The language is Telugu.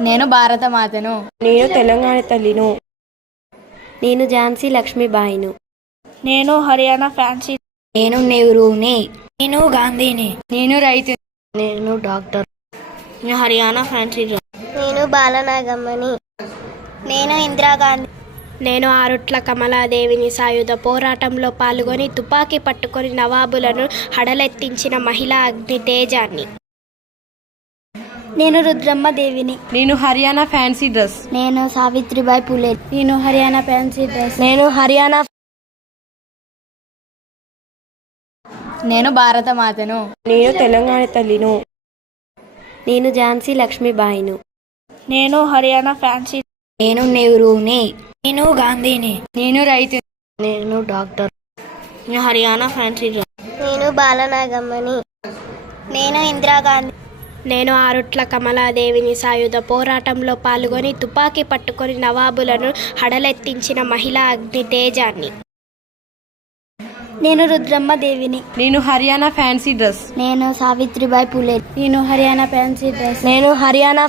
నేను భారతమాతను. నేను తెలంగాణ తల్లిను. నేను ఝాన్సీ లక్ష్మీబాయిను. నేను హర్యానా ఫ్యాన్సీ. నేను నెహ్రూని. నేను గాంధీని. నేను రైతు. నేను డాక్టర్. నేను హర్యానా ఫ్యాన్సీ. నేను బాలనాగమ్మని. నేను ఇందిరాగాంధీ. నేను ఆరుట్ల కమలాదేవిని. సాయుధ పోరాటంలో పాల్గొని తుపాకీ పట్టుకొని నవాబులను హడలెత్తించిన మహిళా అగ్ని తేజాన్ని. నేను రుద్రమ్మ దేవిని. నేను హర్యానా ఫ్యాన్సీ డ్రెస్. నేను సావిత్రిబాయి పులే. నేను హర్యానా ఫ్యాన్సీ డ్రెస్. నేను హర్యానా. నేను భారతమాతను. నేను తెలంగాణ తల్లిను. నేను ఝాన్సీ లక్ష్మీబాయిను. నేను హర్యానా ఫ్యాన్సీ. నేను నెహ్రూని. నేను గాంధీని. నేను రైతు. నేను డాక్టర్. నేను హర్యానా ఫ్యాన్సీ. నేను బాలనాగమ్మని. నేను ఇందిరాగాంధీ. నేను ఆరుట్ల కమలాదేవిని. సాయుధ పోరాటంలో పాల్గొని తుపాకీ పట్టుకొని నవాబులను హడలెత్తించిన మహిళా అగ్ని తేజాన్ని. నేను రుద్రమ్మ దేవిని. నేను హర్యానా ఫ్యాన్సీ డ్రెస్. నేను సావిత్రిబాయి పులే. నేను హర్యానా ఫ్యాన్సీ డ్రెస్. నేను హర్యానా